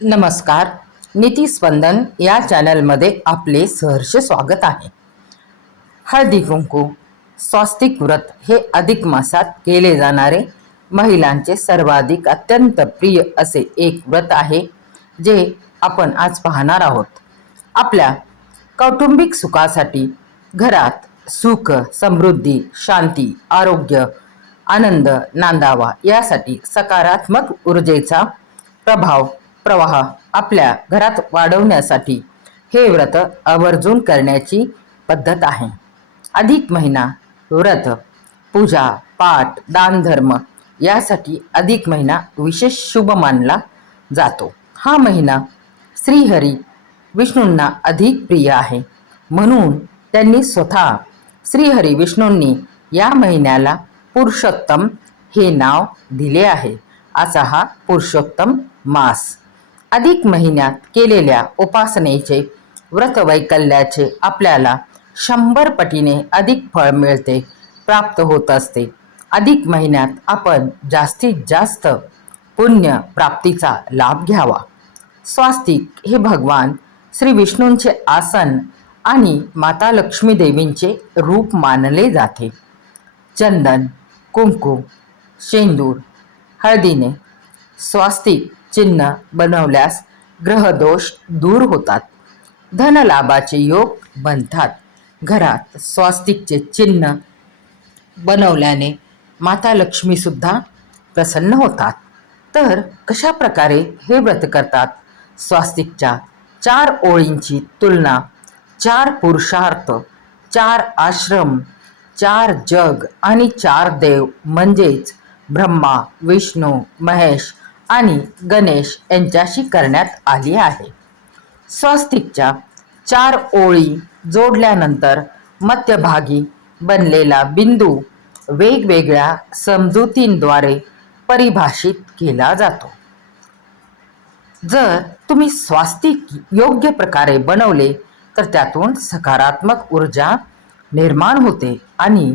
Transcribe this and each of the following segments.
नमस्कार. नीतिस्पंदन या चॅनलमध्ये आपले सहर्ष स्वागत आहे. हळदी कुंकू स्वास्तिक व्रत हे अधिक मासात केले जाणारे महिलांचे सर्वाधिक अत्यंत प्रिय असे एक व्रत आहे, जे आपण आज पाहणार आहोत. आपल्या कौटुंबिक सुखासाठी, घरात सुख, समृद्धी, शांती, आरोग्य, आनंद नांदावा यासाठी सकारात्मक ऊर्जेचा प्रवाह आपल्या घरात वाढवण्यासाठी हे व्रत आवर्जून करण्याची पद्धत आहे. अधिक महिना व्रत, पूजा, पाठ, दान धर्म यासाठी अधिक महिना विशेष शुभ मानला जातो. हा महिना श्रीहरी विष्णूंना अधिक प्रिय आहे, म्हणून त्यांनी स्वतः श्रीहरी विष्णूंनी या महिन्याला पुरुषोत्तम हे नाव दिले आहे. असा हा पुरुषोत्तम मास. अधिक महिन्यात केलेल्या उपासनेचे, व्रतवैकल्याचे आपल्याला 100 पटीने अधिक फळ मिळते, प्राप्त होत असते. अधिक महिन्यात आपण जास्तीत जास्त पुण्य प्राप्तीचा लाभ घ्यावा. स्वास्तिक हे भगवान श्री विष्णूंचे आसन आणि माता लक्ष्मी देवींचे रूप मानले जाते. चंदन, कुंकू, शेंदूर, हळदीने स्वास्तिक चिन्ह बनवल्यास ग्रहदोष दूर होतात, धनलाभाचे योग बनतात. घरात स्वास्तिकचे चिन्ह बनवल्याने माता लक्ष्मी सुद्धा प्रसन्न होतात. तर कशा प्रकारे हे व्रत करतात? स्वास्तिकच्या 4 ओळींची तुलना 4 पुरुषार्थ, 4 आश्रम, 4 जग आणि 4 देव म्हणजेच ब्रह्मा, विष्णू, महेश आणि गणेश यांच्याशी करण्यात आली आहे. स्वास्तिकच्या 4 ओळी जोडल्यानंतर मध्यभागी बनलेला बिंदू वेगवेगळ्या समजुतींद्वारे परिभाषित केला जातो. जर तुम्ही स्वास्तिक योग्य प्रकारे बनवले तर त्यातून सकारात्मक ऊर्जा निर्माण होते आणि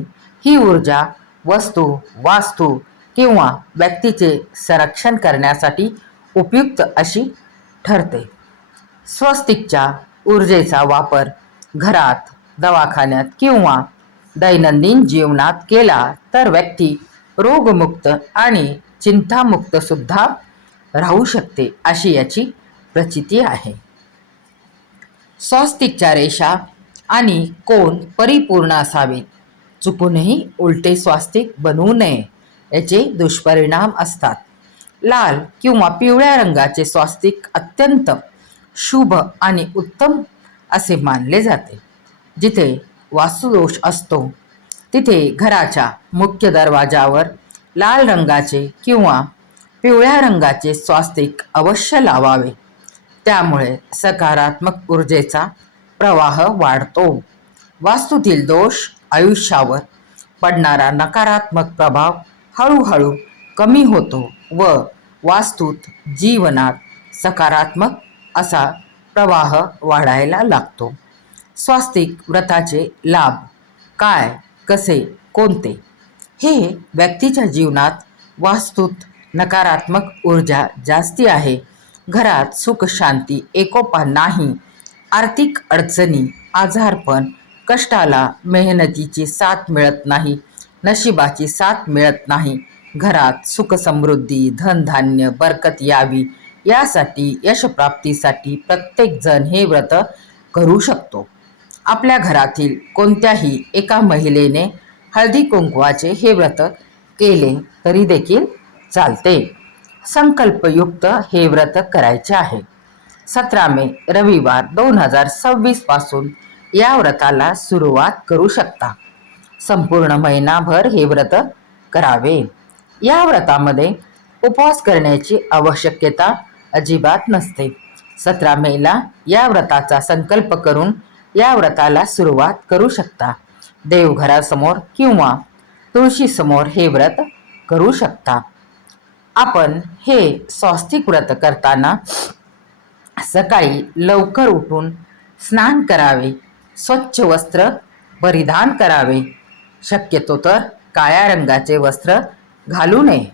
ही ऊर्जा वस्तू, वास्तू किंवा व्यक्तीचे संरक्षण करण्यासाठी उपयुक्त अशी ठरते. स्वास्तिकच्या ऊर्जेचा वापर घरात, दवाखान्यात किंवा दैनंदिन जीवनात केला तर व्यक्ती रोगमुक्त आणि चिंतामुक्त सुद्धा राहू शकते, अशी याची प्रचिती आहे. स्वास्तिकच्या रेषा आणि कोन परिपूर्ण असावेत. चुकूनही उलटे स्वास्तिक बनवू नये, याचे दुष्परिणाम असतात. लाल किंवा पिवळ्या रंगाचे स्वास्तिक अत्यंत शुभ आणि उत्तम असे मानले जाते. जिथे वास्तुदोष असतो तिथे घराच्या मुख्य दरवाजावर लाल रंगाचे किंवा पिवळ्या रंगाचे स्वास्तिक अवश्य लावावे. त्यामुळे सकारात्मक ऊर्जेचा प्रवाह वाढतो. वास्तूतील दोष, आयुष्यावर पडणारा नकारात्मक प्रभाव हळूहळू कमी होतो व वास्तूत जीवनात सकारात्मक असा प्रवाह वाढायला लागतो. स्वास्तिक व्रताचे लाभ काय, कसे, कोणते? हे व्यक्तीच्या जीवनात वास्तूत नकारात्मक ऊर्जा जास्ती आहे, घरात सुख शांती एकोपा नाही, आर्थिक अडचणी, आजारपण, कष्टाला मेहनतीची साथ मिळत नाही, नशिबाची साथ मिळत नाही, घरात सुख समृद्धी, धनधान्य, बरकत यावी यासाठी, यशप्राप्तीसाठी प्रत्येक जण हे व्रत करू शकतो. आपल्या घरातील कोणत्याही एका महिलेने हळदी कुंकवाचे हे व्रत केले तरी देखील चालते. संकल्पयुक्त हे व्रत करायचे आहे. 17 मे रविवार 2026 पासून या व्रताला सुरुवात करू शकता. संपूर्ण महिनाभर हे व्रत करावे. या व्रतामध्ये उपवास करण्याची आवश्यकता अजिबात नसते. 17 मेला या व्रताचा संकल्प करून या व्रताला सुरुवात करू शकता. देवघरासमोर किंवा तुळशीसमोर हे व्रत करू शकता. आपण हे स्वास्तिक व्रत करताना सकाळी लवकर उठून स्नान करावे, स्वच्छ वस्त्र परिधान करावे, शक्यतो तर काळ्या रंगाचे वस्त्र घालू नये.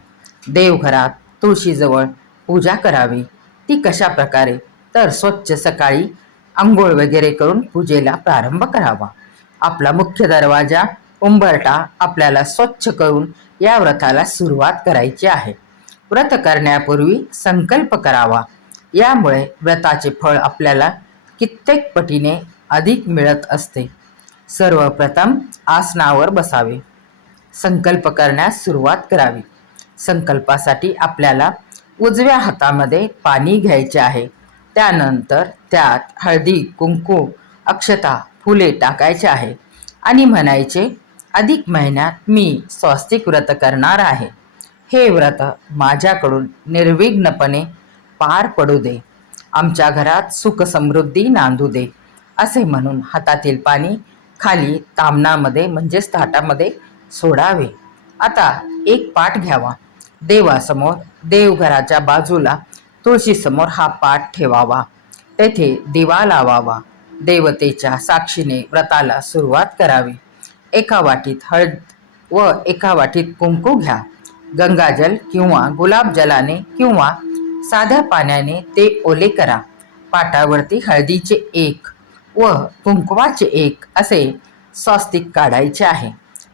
देवघरात तुळशीजवळ पूजा करावी. ती कशा प्रकारे? तर स्वच्छ सकाळी आंघोळ वगैरे करून पूजेला प्रारंभ करावा. आपला मुख्य दरवाजा, उंबरठा आपल्याला स्वच्छ करून या व्रताला सुरुवात करायची आहे. व्रत करण्यापूर्वी संकल्प करावा. यामुळे व्रताचे फळ आपल्याला कित्येक पटीने अधिक मिळत असते. सर्वप्रथम आसनावर बसावे. संकल्प करण्यास सुरुवात करावी. संकल्पासाठी आपल्याला उजव्या हातामध्ये पाणी घ्यायचे आहे. त्यानंतर त्यात हळदी, कुंकू, अक्षता, फुले टाकायचे आहे आणि म्हणायचे, अधिक महिन्यात मी स्वस्तिक व्रत करणार आहे. हे व्रत माझ्याकडून निर्विघ्नपणे पार पडू दे. आमच्या घरात सुख समृद्धी नांदू दे. असे म्हणून हातातील पाणी खाली तामणामध्ये म्हणजेच ताटामध्ये सोडावे. आता एक पाट घ्यावा. देवासमोर, देवघराच्या बाजूला तुळशीसमोर हा पाट ठेवावा. तेथे दिवा लावावा. देवतेच्या साक्षीने व्रताला सुरुवात करावी. एका वाटीत हळद व एका वाटीत कुंकू घ्या. गंगाजल किंवा गुलाबजलाने किंवा साध्या पाण्याने ते ओले करा. पाटावरती हळदीचे एक व कुंकवाचे एक असे स्वस्तिक काढायचे आहे.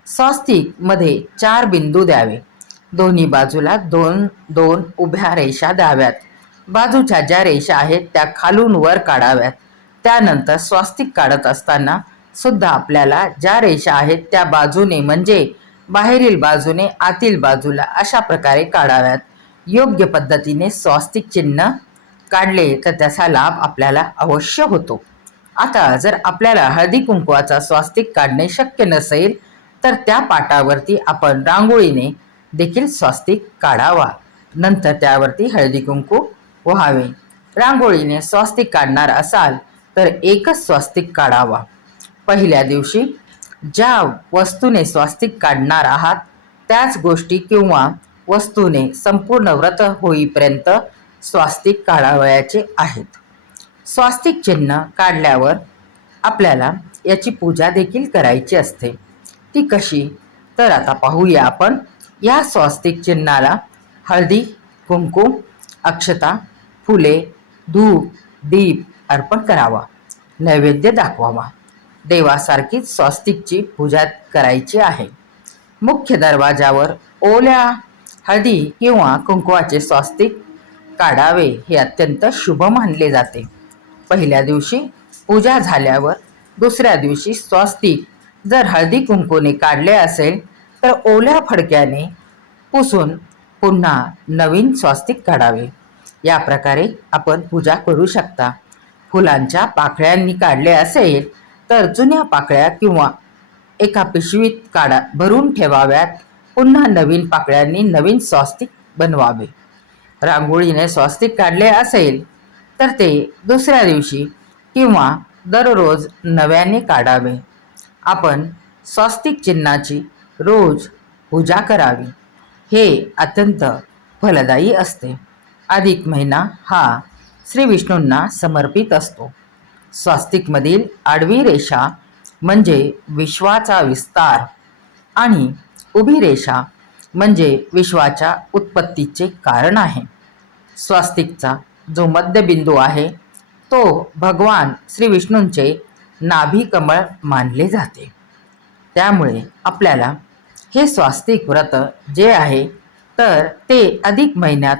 स्वस्तिक मध्ये 4 बिंदू द्यावे. दोन्ही बाजूला 2-2 उभ्या रेषा द्याव्यात. बाजूच्या ज्या रेषा आहेत त्या खालून वर काढाव्यात. त्यानंतर स्वस्तिक काढत असताना सुद्धा आपल्याला ज्या रेषा आहेत त्या बाजूने म्हणजे बाहेरील बाजूने आतील बाजूला अशा प्रकारे काढाव्यात. योग्य पद्धतीने स्वस्तिक चिन्ह काढले तर त्याचा लाभ आपल्याला अवश्य होतो. आता जर आपल्याला हळदी कुंकवाचा स्वस्तिक काढणे शक्य नसेल तर त्या पाटावरती आपण रांगोळीने देखील स्वस्तिक काढावा. नंतर त्यावरती हळदी कुंकू व्हावे. रांगोळीने स्वस्तिक काढणार असाल तर एकच स्वस्तिक काढावा. पहिल्या दिवशी ज्या वस्तूने स्वस्तिक काढणार आहात त्याच गोष्टी किंवा वस्तूने संपूर्ण व्रत होईपर्यंत स्वस्तिक काढावयाचे आहेत. स्वस्तिक चिन्ह काढल्यावर आपल्याला याची पूजा देखील करायची असते. ती कशी? तर आता पाहूया आपण. या स्वस्तिक चिन्हाला हळदी, कुंकू, अक्षता, फुले, धूप, दीप अर्पण करावा. नैवेद्य दाखवावा. देवासारखीच स्वस्तिकची पूजा करायची आहे. मुख्य दरवाजावर ओल्या हळदी किंवा कुंकवाचे स्वस्तिक काढावे. हे अत्यंत शुभ मानले जाते. पहिल्या दिवशी पूजा झाल्यावर दुसऱ्या दिवशी स्वस्तिक जर हळदी कुंकूने काढले असेल तर ओल्या फडक्याने पुसून पुन्हा नवीन स्वस्तिक काढावे. या प्रकारे आपण पूजा करू शकता. फुलांच्या पाकळ्यांनी काढले असेल तर जुन्या पाकळ्या किंवा एका पिशवीत भरून ठेवाव्यात. पुन्हा नवीन पाकळ्यांनी नवीन स्वस्तिक बनवावे. रांगोळीने स्वस्तिक काढले असेल तर ते दुसऱ्या दिवशी किंवा दररोज नव्याने काढावे. आपण स्वस्तिक चिन्हाची रोज पूजा करावी. हे अत्यंत फलदायी असते. अधिक महिना हा श्री विष्णूंना समर्पित असतो. स्वस्तिकमधील आडवी रेषा म्हणजे विश्वाचा विस्तार आणि उभी रेषा म्हणजे विश्वाच्या उत्पत्तीचे कारण आहे. स्वस्तिकचा जो मध्यबिंदू आहे तो भगवान श्री विष्णूंचे नाभी कमळ मानले जाते. त्यामुळे आपल्याला हे स्वस्तिक व्रत जे आहे तर ते अधिक महिन्यात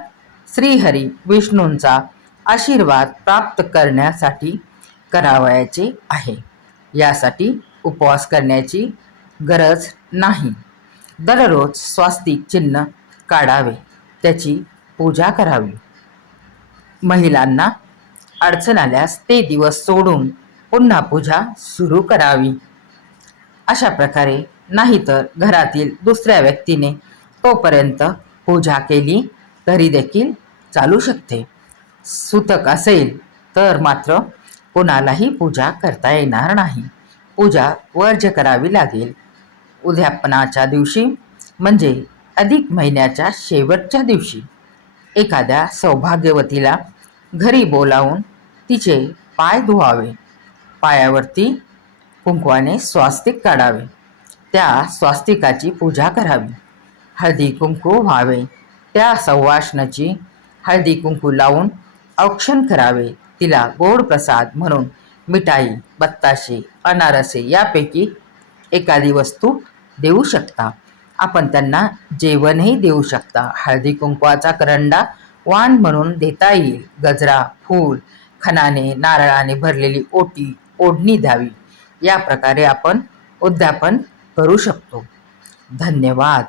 श्रीहरी विष्णूंचा आशीर्वाद प्राप्त करण्यासाठी करावयाचे आहे. यासाठी उपवास करण्याची गरज नाही. दररोज स्वस्तिक चिन्ह काढावे. त्याची पूजा करावी. महिलांना अडचण आल्यास ते दिवस सोडून पुन्हा पूजा सुरू करावी. अशा प्रकारे नाहीतर घरातील दुसऱ्या व्यक्तीने तोपर्यंत पूजा केली तरी देखील चालू शकते. सुतक असेल तर मात्र कोणालाही पूजा करता येणार नाही. पूजा वर्ज्य करावी लागेल. उद्यापनाच्या दिवशी म्हणजे अधिक महिन्याच्या शेवटच्या दिवशी एखाद्या सौभाग्यवतीला घरी बोलावून तिचे पाय धुवावे. पायावरती कुंकवाने स्वस्तिक काढावे. त्या स्वस्तिकाची पूजा करावी. हळदी कुंकू व्हावे. त्या सवाष्णाची हळदी कुंकू लावून औक्षण करावे. तिला गोड प्रसाद म्हणून मिठाई, बत्ताशे, अनारसे यापैकी एखादी वस्तू देऊ शकता. आपण त्यांना जेवणही देऊ शकता. हळदी कुंकवाचा करंडा वाण म्हणून देता येईल. गजरा, फूल, खणाने, नारळाने भरलेली ओढणी द्यावी. या प्रकारे आपण उद्यापन करू शकतो. धन्यवाद.